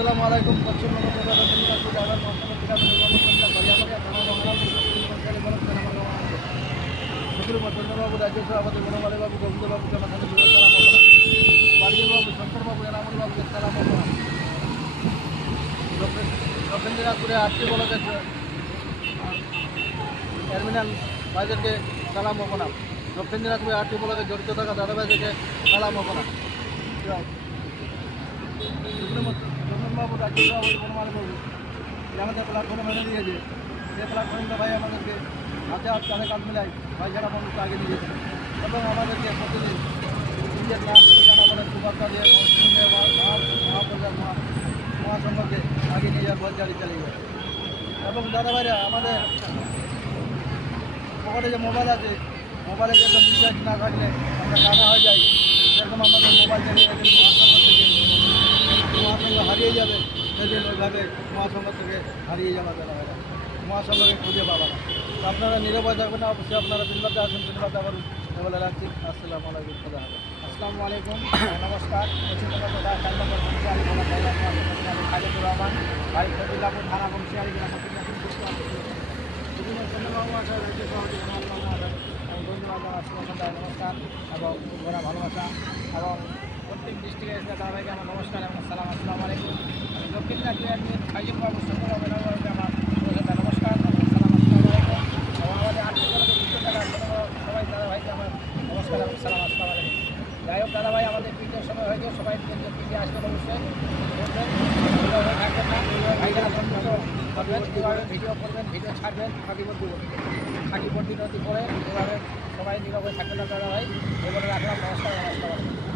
আসসালামু আলাইকুম। পশ্চিমবঙ্গ প্রজাতন্ত্র নির্বাচন আবার মহাসভা শুক্রবার চন্দ্রবাবু, রাজ্য সভাপতি বনমালীবাবু, গোবিন্দবাবু, জনসাধারণ সালাম অপরাধ পারিজনবাবু, শঙ্করবাবু, এনামুলবাবুকে সালাম অপরাধ দক্ষিণ দিনাজপুরে 8টি ব্লকের টার্মিনাল বাজারকে সালাম অপরাধ দক্ষিণ দিনাজপুরে 8টি ব্লকে জড়িত থাকা দাদাভাইদেরকে সালাম অপরাধ চন্দনবাবু, রাজ্য সভাপতি বনমালীবাবু আমাদের প্ল্যাটফর্ম মেনে দিয়েছে। সেই প্ল্যাটফর্মটা ভাই আমাদেরকে হাতে হাত কাঁধে কাঁধ মিলাই ভাইচারা মানুষকে আগে নিয়ে গেছে এবং আমাদেরকে প্রতিদিন নিজের নাম ঠিকানা বলে সুবার্তা দিয়ে মহাসংঘকে আগে নিয়ে যাওয়ার পথ জারি চালিয়ে গেছে। এবং দাদাভাইরা আমাদের পকেটে যে মোবাইল আছে, মোবাইলে যে একদম রিচার্জ না থাকলে আমরা টানা হয়ে যাই, সেরকম আমাদের মোবাইল চালিয়ে গেছে মহাসংঘ থেকে মহাসংঘ হারিয়ে যাবে সেদিন ওইভাবে মহাসংঘ থেকে হারিয়ে যাবে দাদাভাইরা, মহাসংঘকে খুঁজে পাবে না। তো আপনারা নিরাপদ থাকবেন না, অবশ্যই আপনারা দিনবাদে আসুন, দিনবাদে আবারও বলে রাখছি। আসসালামু আলাইকুম। আসসালামু আলাইকুম, নমস্কার। পশ্চিমবঙ্গ প্রধান কার্যকর বংশিয়ারি জেলা খালিদুর রহমান, ভাই ফজিলাপুর থানা বংশিয়ারি জেলা বিভিন্ন চন্দ্রবাবু আছে, রাজ্য সভাপতি বনমালীবাবু আছেন, আমি বন্ধুবাবু শুভসন্ধ্যায় নমস্কার এবং ভরা ভালোবাসা এবং প্রত্যেক ডিস্ট্রিক্টে এসে দাদাভাইকে আমার নমস্কার এবং সালাম। আসসালামু আলাইকুম। আমি দক্ষিণ দিনাজপুরের ফাইজুলবাবু, শঙ্করবাবু, এনামুলবাবুকে আমার নমস্কার এবং সালাম। আসসালামু আলাইকুম। এবং আমাদের আর্থিক সবাই দাদাভাইকে আমার নমস্কার এবং সালাম। আসসালামু আলাইকুম। যাই হোক দাদাভাই, আমাদের পিঠের সময় হয়েছে, সবাই পিঠে আসবেন অবশ্যই, বলবেন থাকবেন না, ভাইজারা সন্তুষ্ট করবেন, কীভাবে ভিডিও করবেন, ভিডিও ছাড়বেন, খাকি বর্তি নদী করে এভাবে সবাই নীরবে থাকবেন না দাদাভাই, এগুলো রাখলাম। নমস্কার।